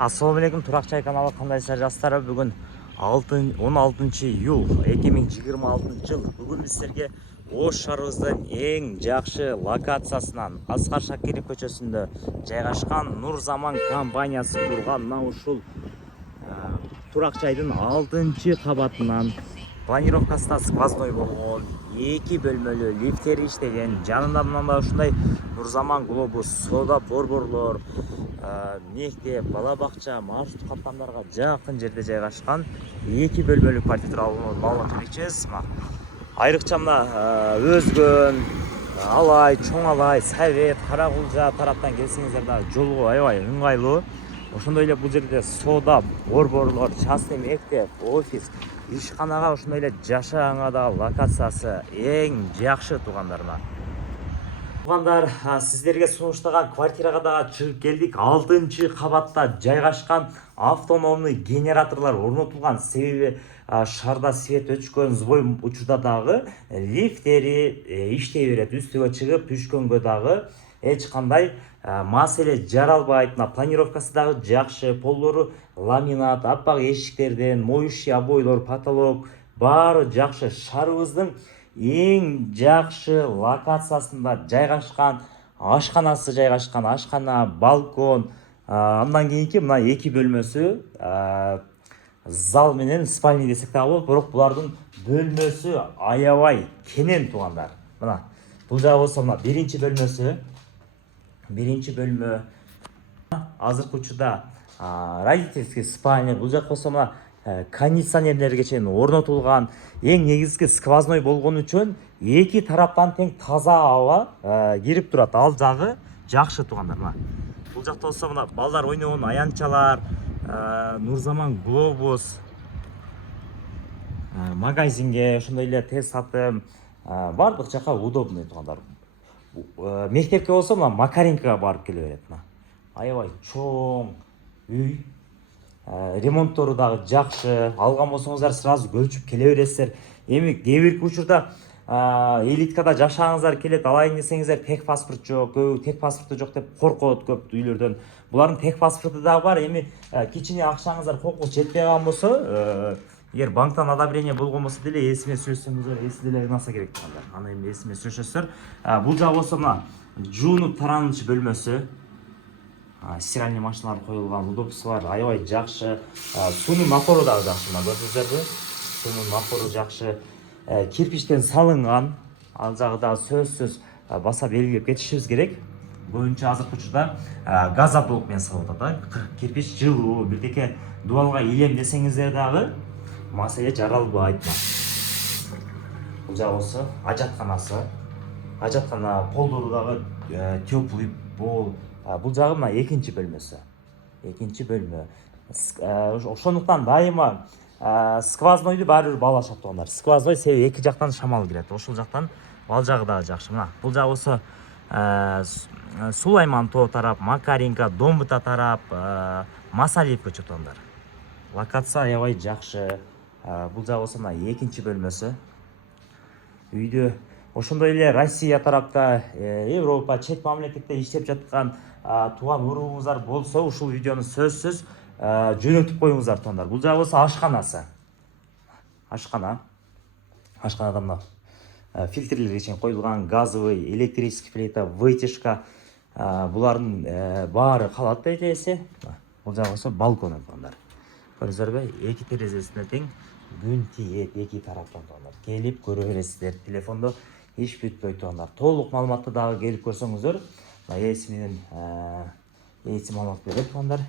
Assalamu алейкум, Туракчай каналы кандайсыздар жастар? Бүгін 16 июл 2026 жыл. Бүгін біз сіздерге Ош шаарыбыздын ең жакшы локациясынан Аскар Шакиров көчөсүндө жайгашкан Нур Заман компаниясы турган мына ушул Туракчайдын 6 кабатынан планировкасында сквозной болгон, 2 бөлмөлүү лифтери иштеген, жанында мындай ушундай Нур Заман глобус, сода борборлор, мектеп, бала бакча, маршрут каттамдарга жакын жерде жайгашкан 2 бөлмөлүү квартира тууралуу маалымат беречиз. Айрыкча мына Өзгөн, Алай, Чоң Алай, Совет, Каракулжа тараптан келсеңиздер да жолго аябай ыңгайлуу. Ошондой эле бул жерде сода борборлор, частный мектеп, офис, ишканага ошондой эле жашааңа да локациясы эң жакшы туугандарына. Тугандар, сиздерге сунуштаган квартирага да чыгып келдик. 6 кабатта жайгашкан автономный генераторлор орнотулган. Себеби шаарда свет өчкөн, сбой учурда дагы лифтери иштей берет. Үстүгө чыгып түшкөнгө дагы эч кандай маселе жаралбайт. Планировкасы дагы жакшы, полдору ламинат, аппак эшиктерден, моющий обойлор, потолок баары жакшы. Шаарыбыздын эң жакшы локациясында жайгашкан, ашканасы жайгашкан, ашкана, балкон, андан кийинки мына 2 бөлмөсү, зал менен спальня десек дагы болот. Бирок булардын бөлмөсү аябай кенен туугандар. Мына бул жагы болсо мына биринчи бөлмө. Азыркы учурда родительский спальня, бул жак болсо мына кондиционерлерге чейин орнотулган. Эң негизги сквозной болгон үчүн эки тараптан тең таза аба кирип турат. Ал жагы жакшы туугандар. Мына бул жакта болсо мына балдар ойногон аянтчалар, Нур Заман глобус, магазинге, ошондой эле тез сатым, бардык жака удобный туугандар. Мектепке болсо мына Макаренкага барып келе берет. Аябай чоң үй. Ремонттору дагы жакшы. Алган болсоңуздар сразу көчүп келе бересиздер. Эми кээ бирки учурда элиткада жашагыңыздар келет, алайын десеңиздер тех паспорт жок, көбү тех паспорту жок деп коркот көп үйлөрдөн. Булардын тех паспорту дагы бар. Эми кичине акчаңыздар кокус жетпей калган болсо, эгер банктан одобрение болгон болсо деле эсиме сүрсөңүздөр, эси деле ыңаса керек туугандар. Аны эми эсиме сүрөсүздөр. Бул жагы болсо мына жуунуп таранычы бөлмөсү. Стиральный машиналар коюлган, удобствосу бар, аябай жакшы. Суунун напору дагы жакшы. Мына көрдүңүздөрбү? Суунун напору жакшы. Кирпичтен салынган. Ал жагы дагы сөзсүз баса белгилеп кетишибиз керек. Көбүнчө азыркы учурда газа блок менен салып атат. Кирпич жылуу, бирдеке дубалга илем десеңиздер дагы маселе жаралбайт. Бул жагы болсо ажатканасы. Ажаткана полдору дагы теплый пол. Бул жагы мына экинчи бөлмөсү. Ошондуктан дайыма сквознойду баары бир баалашат туугандар. Сквозной себеби эки жактан шамал кирет. Ошол жактан ал жагы дагы жакшы. Мына бул жагы болсо Сулайман тоо тарап, Макаренко, Домбыта тарап, Масалиев көчө туугандар. Локация аябай жакшы. Бул жагы болсо мына экинчи бөлмөсү. Үйдө ошондой эле Россия тарапта, Европа, чет мамлекетте иштеп жаткан тууган уругуңуздар болсо, ушул видеону сөзсүз жөнөтүп коюңуздар туугандар. Бул жагы болсо ашканасы. Ашканада мына фильтрлерге чейин коюлган, газовый, электрический плита, вытяжка, булардын баары калат эси. Бул жагы болсо балкону туугандар. Көрдүңүздөрбү? Эки терезесине тең күн тиет эки тараптан туугандар. Келип көрө бересиздер. Телефондо иш бүтпөйт туугандар. Толук маалыматты дагы келип көрсөңүздөр, эси менен маалымат берет туугандар.